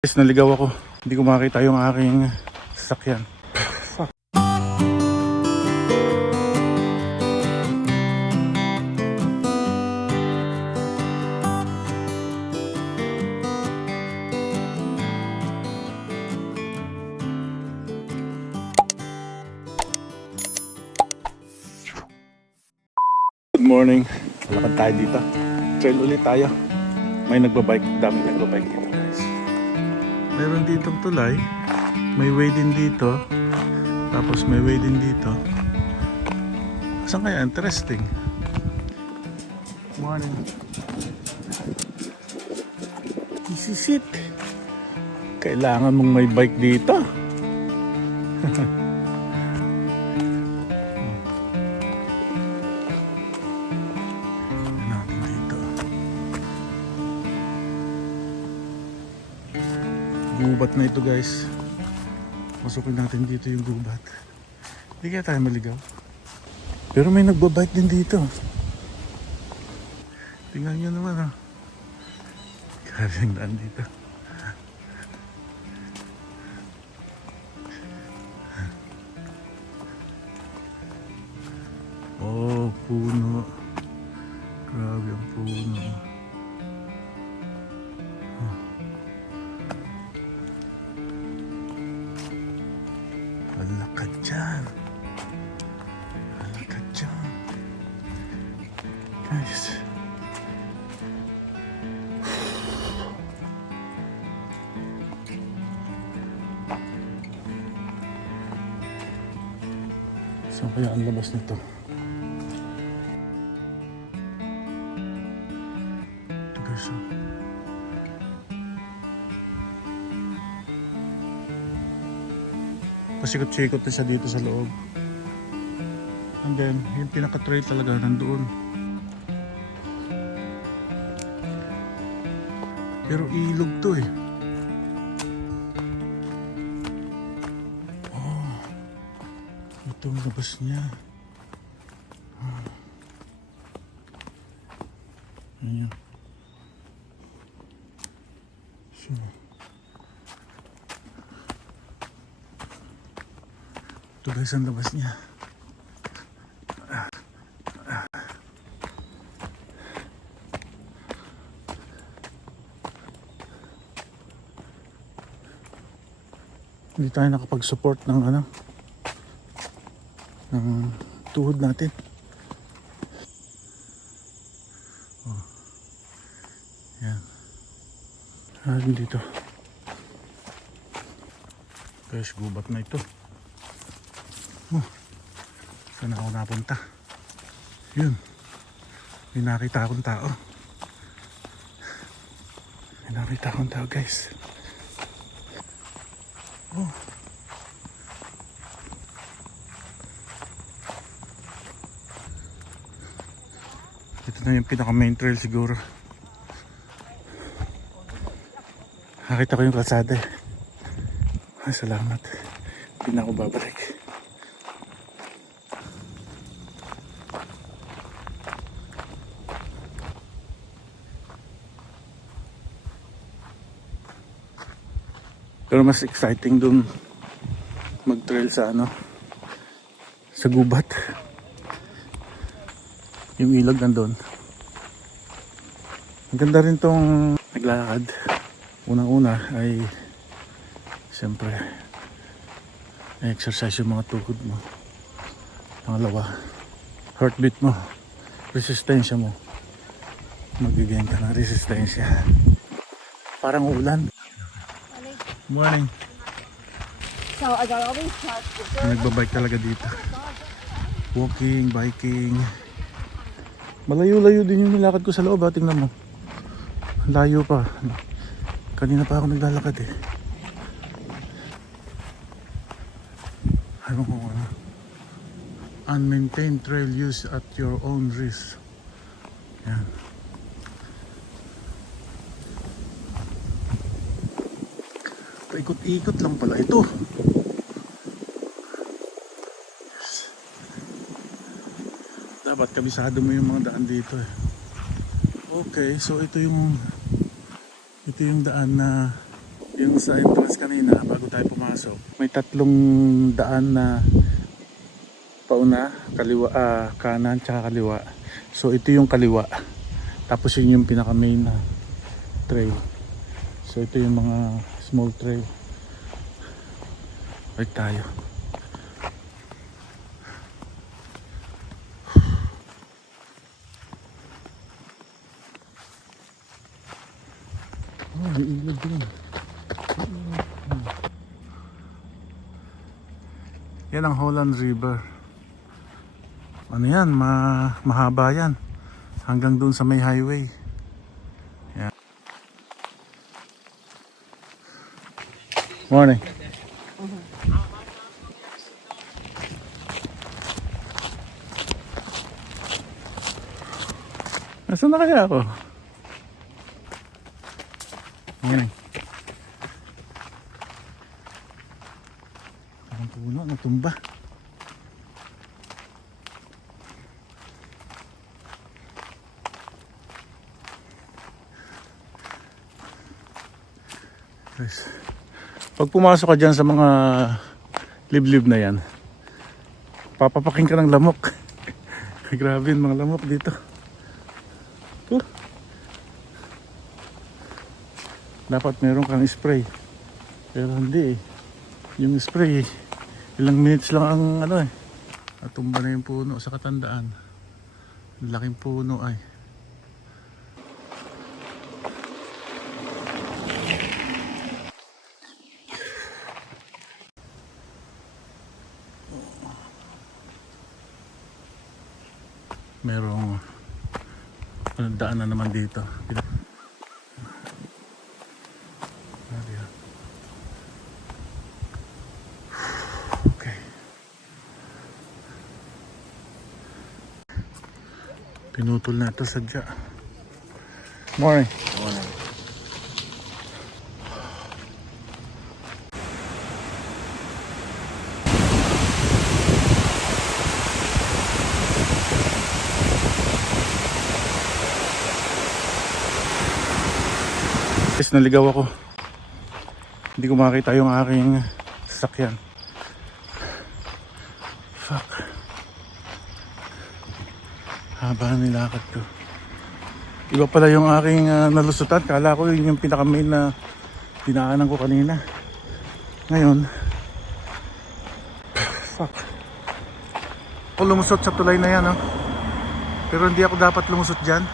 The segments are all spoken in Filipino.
Guys, naligaw ako. Hindi ko makita yung aking sasakyan. Fuck. Good morning. Lakad tayo dito. Trail ulit tayo. May nagbabike. Daming nagbabike dito, guys. Meron ditong tulay. May way din dito. Tapos may way din dito. Saan kaya? Interesting. Morning. This is it. Kailangan mong may bike dito. Gubat na ito, guys. Masukin natin dito yung gubat. Hindi kaya tayo maligaw. Pero may nagbabike din dito. Tingnan nyo naman, ha. Grabe ang daan dito. Oh, puno. Grabe ang puno. Alakad dyan. Alakad dyan. Guys. Saan kaya ang labas nito? Ito, guys. Pasikot-sikot na siya dito sa loob. And then, yung pinaka-trail talaga nandoon. Pero ilog to eh. Oh, ito ang labas niya. Ayan. So, ito guys ang labas niya. Hindi tayo nakapag-support ng ng tuhod natin. Oh. Yan. Dito. Guys, gubat na ito. Saan ako napunta? Yun. May nakita akong tao. May nakita akong tao, guys. Oh. Ito na yung pinaka main trail siguro. Nakita ko yung kalsada eh. Ay, salamat. Hindi na ako babalik. Pero mas exciting dun mag-trail sa sa gubat. Yung ilog nandun. Ang ganda rin tong naglalakad. Unang-una ay siyempre exercise yung mga tuhod mo. Pangalawa, heartbeat mo, resistensya mo. Magiging ka ng resistensya. Parang ulan. Morning. So I got all these shots. Nagbabike talaga dito. Walking, biking. Malayo-layo din yung nilakad ko sa loob, ha? Tingnan mo. Layo pa. Kanina pa ako naglalakad eh. Ano ko unmaintained trail use at your own risk. Yan. Paikot-ikot lang pala ito. Dapat kabisado mo yung mga daan dito eh. Okay, so ito yung daan na Yung sa entrance kanina, bago tayo pumasok, may 3 daan na pauna, kaliwa, kanan, tsaka kaliwa. So ito yung kaliwa. Tapos yun yung pinaka main na trail. So ito yung mga small trail. Balik tayo. Oh, may ilog din. Yan ang Holland River. Ano yan? Mahaba yan. Hanggang dun sa may highway. Yan. Morning. Nasaan na kaya ako? Morning. Ang puno, natumba. Guys, pag pumasok ka dyan sa mga liblib na yan, papapaking ka ng lamok. Grabe yung mga lamok dito. Dapat meron kang spray, pero hindi eh. Yung spray, ilang minutes lang ang ano eh. Natumba na yung puno sa Katandaan. Laking puno ay. Merong daan na naman dito. Okay. Pinutol na ito sadya. Morning. Morning. Guys, naligaw ako. Hindi ko makita yung aking sasakyan. Fuck. Haba na nilakad ko. Iba pala yung aking nalusutan. Kala ko yun yung pinaka-main na dinaanan ko kanina. Ngayon, fuck. Ako lumusot sa tulay na yan, oh. Pero hindi ako dapat lumusot dyan.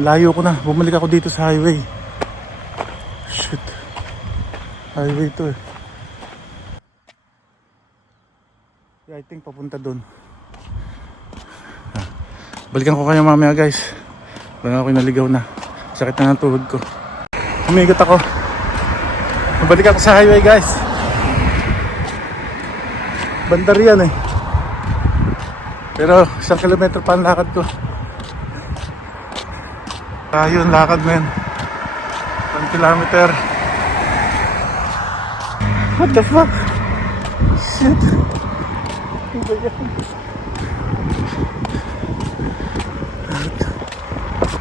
Layo ko na. Bumalik ako dito sa highway. Shit. Highway to eh. I think papunta dun. Balikan ko kayo mamaya guys. Baka ako naligaw na. Sakit na ng tuhod ko. Umigot ako. Balik ako sa highway guys. Bandar yan eh. Pero 1 kilometro pa ang lakad ko. Ayun, lakad men. 1 kilometer. What the fuck? Shit. Ano ba yan?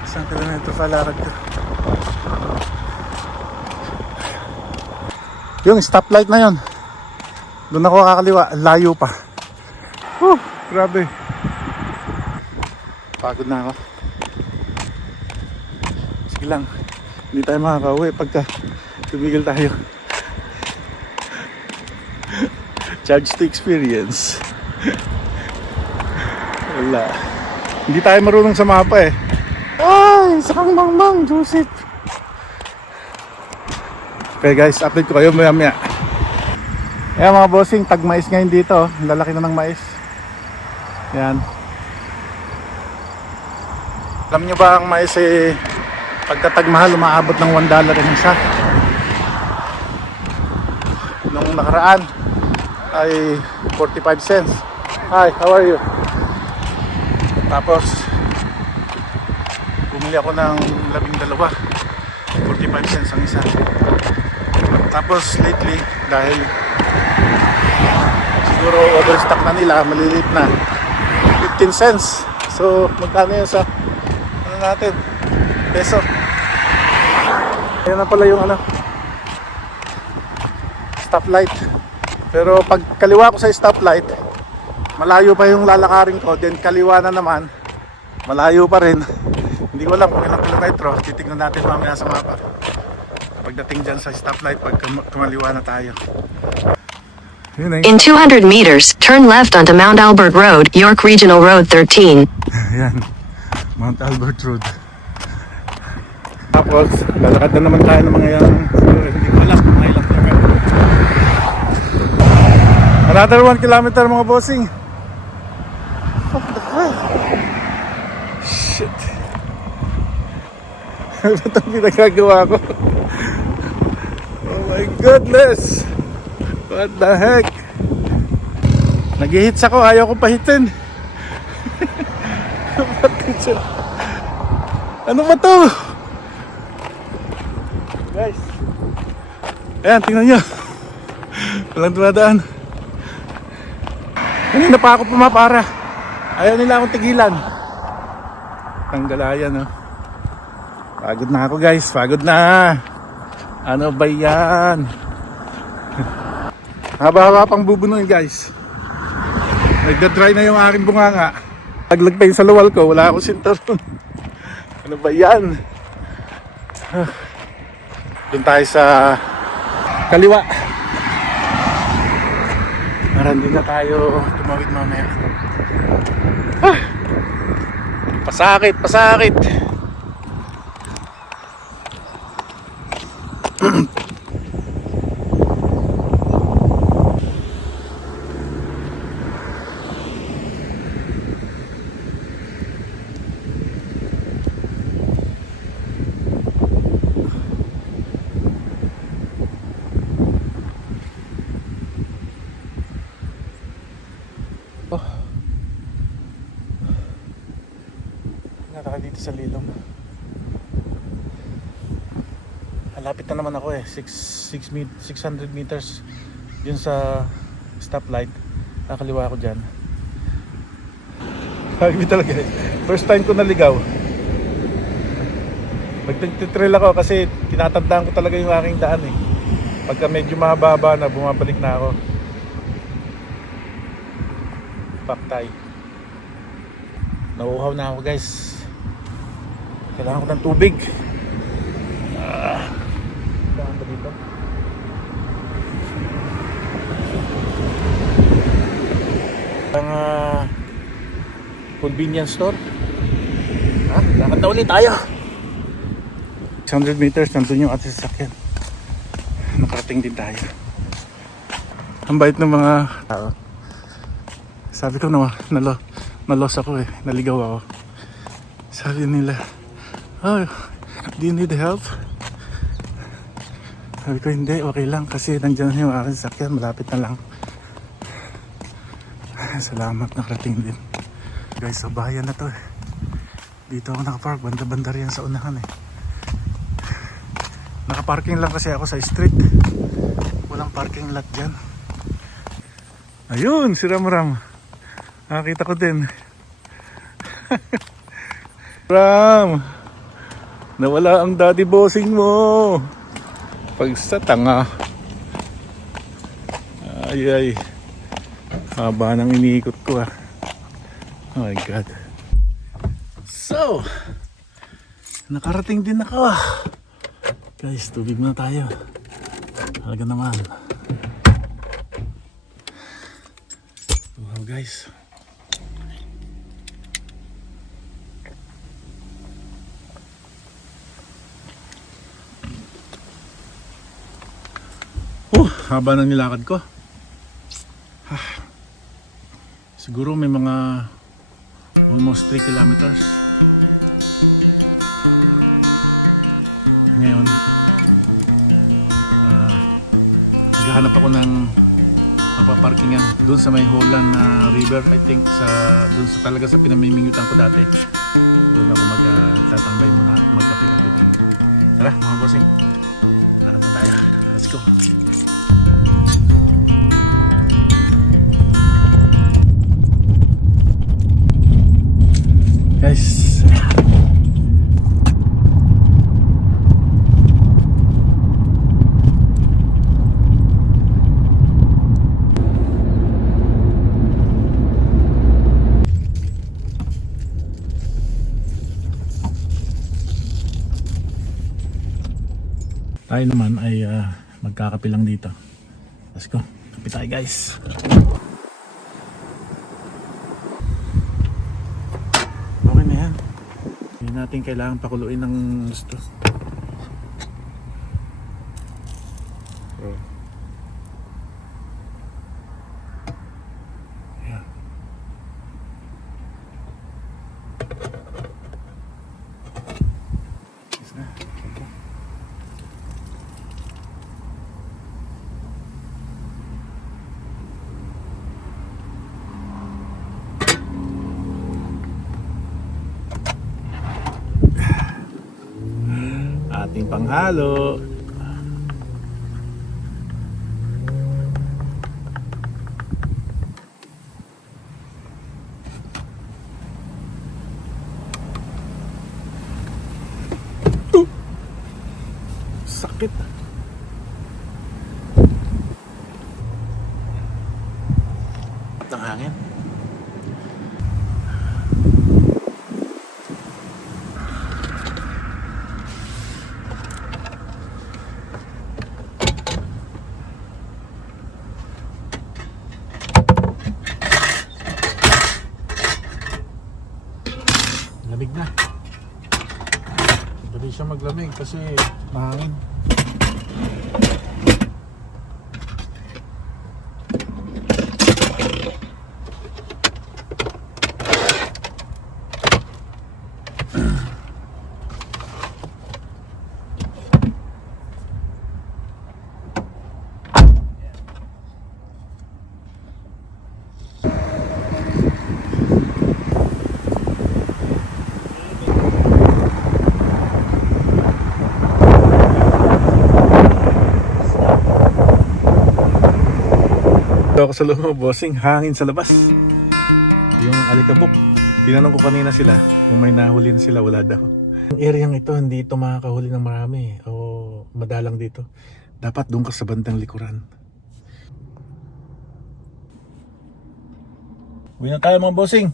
1 kilometro pa lakad ko. Yung stoplight na yon, doon ako kakaliwa, layo pa. Grabe. Pagod na ako. Sige lang, hindi tayo makakauwi pagka tumigil tayo. Charge to experience. Wala. Hindi tayo marunong sa mapa eh. Ay, sakang mangmang, Joseph. Okay guys, update ko kayo maya maya. Ayan mga bossing, tag mais ngayon dito. Ang lalaki na ng mais. Yan. Alam nyo ba ang mais eh, pagkatag mahal, umaabot ng $1 ang isa. Nung nakaraan ay 45 cents. Hi, how are you? Tapos bumili ako ng 12, 45 cents ang isa. Tapos lately, dahil siguro overstock na nila, maliliit na, 15 cents. So magkano yun sa ano natin, peso. Ayan na pala yung ano, stoplight. Pero pag kaliwa ko sa stoplight, malayo pa yung lalakarin ko. Then kaliwa na naman, malayo pa rin. Hindi ko alam kung ilang kilometro. Titignan natin mamaya sa mapa. Pagdating dyan sa stoplight, pag kumaliwa na tayo. Yun eh. In 200 meters, turn left onto Mount Albert Road, York Regional Road 13. Yan, Mount Albert Road. Tapos, lalakad na naman tayo ng mga yan. Hindi ko alam kung mga ilang kilometro. Another 1 kilometer mga bossing. What the hell? Shit. Ano itong pinagagawa ko? Oh my goodness. What the heck? Nag-hits ako, ayaw ko pahitin. Ano ba to? Guys, ayan, tingnan nyo. Walang dumadaan. Kanina pa ako pumapara. Ayaw nila akong tigilan. Tanggalayan, no? Pagod na ako, guys. Pagod na. Ano ba yan? Haba-haba pang bubunuin, guys. Nagda-dry na yung aking bunganga. Paglagpay sa luwal ko, wala akong sinturon. Ano ba yan? Doon tayo sa kaliwa. Para hindi na tayo tumawid mamaya. Pasakit, pasakit. Dito sa Lilong. Malapit na naman ako eh. 600 meters yun sa stoplight. Nakaliwa ako dyan. Sabi talaga eh. First time ko naligaw. Nagtitrail ako kasi tinatandaan ko talaga yung aking daan eh. Pagka medyo mahaba na, bumabalik na ako. Paktay. Nauuhaw na ako, guys. Kailangan ko ng tubig. Kailangan ba dito? Ang convenience store. Lakad na ulit tayo. 600 meters, nandun yung ating sasakyan. Nakarating din tayo. Ang bait ng mga tao. Sabi ko na nalos ako eh. Naligaw ako. Sabi nila, "Oh, do you need help?" Sabi ko, hindi, okay lang kasi nandiyan yung aking sasakyan, malapit na lang. Salamat, nakarating din. Guys, sa bayan na to eh. Dito ako nakapark, banda-banda riyan sa unahan eh. Nakaparking lang kasi ako sa street. Walang parking lot dyan. Ayun, si Ram. Nakakita ko din. Ram, nawala ang daddy bossing mo. Pag sa tanga. Ay. Haba nang iniikot ko ah. Oh my God. So, nakarating din ako. Guys, tubig muna tayo. Talaga naman. Wow guys. Haba ng nilakad ko. Siguro may mga almost 3 kilometers. Ngayon, naghahanap ako ng mapaparkingan doon sa may Holland River, I think, doon sa talaga sa pinamiminutan ko dati. Doon ako magtatambay muna at magkape-kape din. Tara mga bossing, lakad na tayo. Let's go. Guys, Tayo naman ay magkakape lang dito. Let's go. Kape tayo guys. Okay na yan. Hindi natin kailangan pakuluin ng gusto. Ayan. Yes na. Okay. Ating panghalo. Sakit. Ng hangin. Lamig na. Dali siya maglamig kasi mahangin. Ako sa loob, bossing, hangin sa labas. Yung alikabok. Tinanong ko kanina sila kung may nahuli na sila, wala daw. Ang areang ito, hindi ito makakahuli ng marami o madalang dito. Dapat doon ka sa bandang likuran. Uwi na tayo mga bossing.